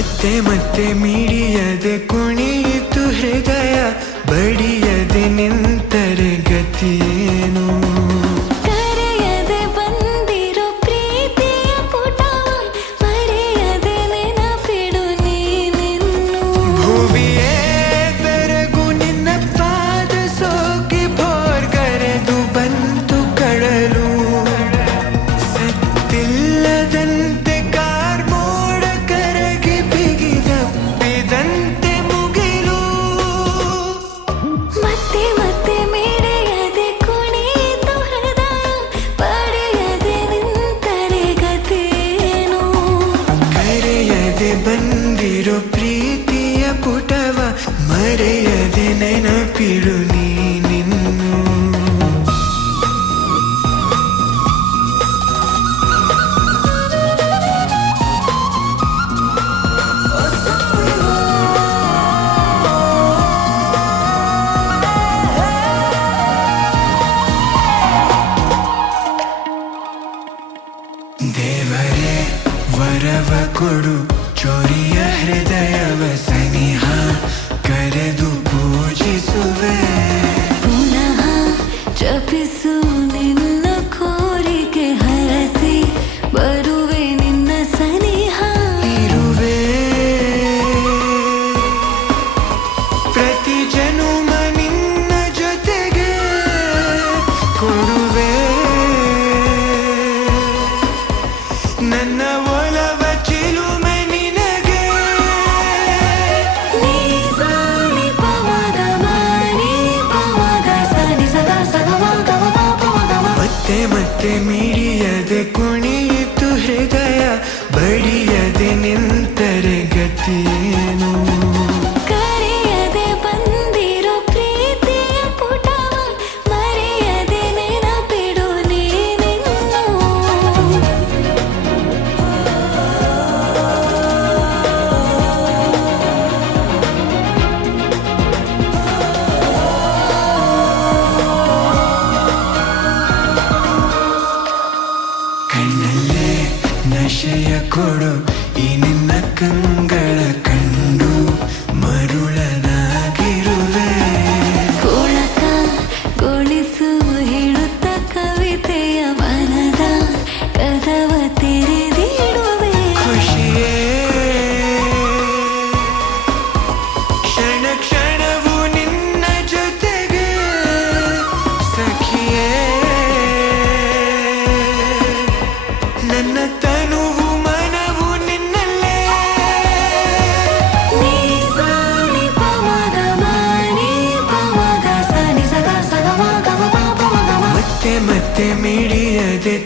ಮತ್ತೆ ಮತ್ತೆ ಮಿಡಿಯದೆ ಕುಣಿಯಿತು ಹೃದಯ, ಬಡಿಯದೆ ನಿಂತರೆ ಗತಿಯೇನು. ಕರೆಯದೆ ಬಂದಿರೋ ಪ್ರೀತಿಯ ಪುಟವ, ಮರೆಯದೆ ನೆನಪಿಡು ನೀನಿನ್ನು. ಭುವಿಯೇ ಬೆರಗು ನಿನ್ನ ಪಾದ ಸೋಕಿ ಭೋರ್ಗರೆದು ಬಂತು ಕಡಲು. ಸತ್ತಿಲ್ಲದಂತೆ ಕಾರ್ಮೋಡ ಕರಗಿ ಬಿಗಿದಪ್ಪಿದಂತೆ ಮುಗಿಲು. ಮತ್ತೆ ಮತ್ತೆ ಮಿಡಿಯದೆ ಕುಣಿಯಿತು ಹೃದಯ, ಪಡೆಯದೆ ನಿಂತರೆ ಗತಿಯೇನು. ಕರೆಯದೆ ಬಂದಿರೋ ಪ್ರೀತಿಯ ಪುಟವ, ಮರೆಯದೆ ನೆನಪಿಡು ನೀನಿನ್ನು. ದೇವರೇ ವರವ ಕೊಡು, ಚೋರಿಯ ಹೃದಯವ ಸನಿಹ ಕರೆದು ಪೂಜಿಸುವೆ. ಪುನಃ ಜಪಿಸು ನಿನ್ನ ಕೋರಿಕೆ ಹರಸಿ, ಬರುವೆ ನಿನ್ನ ಸನಿಹ. ಇರುವೆ ಪ್ರತಿ ಜನುಮ ನಿನ್ನ ಜೊತೆಗೆ, ಕೊಡುವೆ ನನ್ನ ಒಲವ ಚಿಲುಮೆ ನಿನಗೆ. ನೀ ಸಾ ನಿ ಪ ಮ ಗ ಮ, ನೀ ಪ ಮ ಗ ಸ ನಿ ಸ ಗ ಸ ಗ ಮ ಗ ಮ ಪ ಪ ಮ ಗ ಮ. ಮತ್ತೆ ಮತ್ತೆ ಮಿಡಿಯದೆ ಕುಣಿಯಿತು ಹೃದಯ, ಬಡಿಯದೆ ನಿಂತರೆ ಗತಿಯೇನು. ಕರೆಯದೆ ಬಂದಿರೋ ಪ್ರೀತಿಯ ಪುಟವ, ಮರೆಯದೆ ನೆನಪಿಡು ನೀನಿನ್ನು. ಕಣ್ಣಲ್ಲೇ ನಶೆಯ ಕೊಡು, ಈ ನಿನ್ನ ಕಂಗಳ ಕಂಡು ಮರುಳನಾಗಿರುವೆ. ಕೊಳಕ ಗೊಳಿಸು ಹೇಳುತ್ತ ಕವಿತೆಯ ಮನದ ಕದವ ತೆರೆದಿಡುವೆ. ಖುಷಿಯೇ ಕ್ಷಣ ಕ್ಷಣವು ನಿನ್ನ ಜೊತೆಗೆ, ಸಖಿಯೇ ನನ್ನ ತನುವು ಮನವು ನಿನ್ನಲ್ಲೇ. ನೀ ಸಾ ನಿ ಪ ಮ ಗ ಮ, ನೀ ಪ ಮ ಗ ಸ ನಿ ಸ ಗ ಸ ಗ ಮ ಗ ಮ ಪ ಪ ಮ ಗ ಮ. ಮತ್ತೆ ಮತ್ತೆ ಮಿಡಿಯದೆ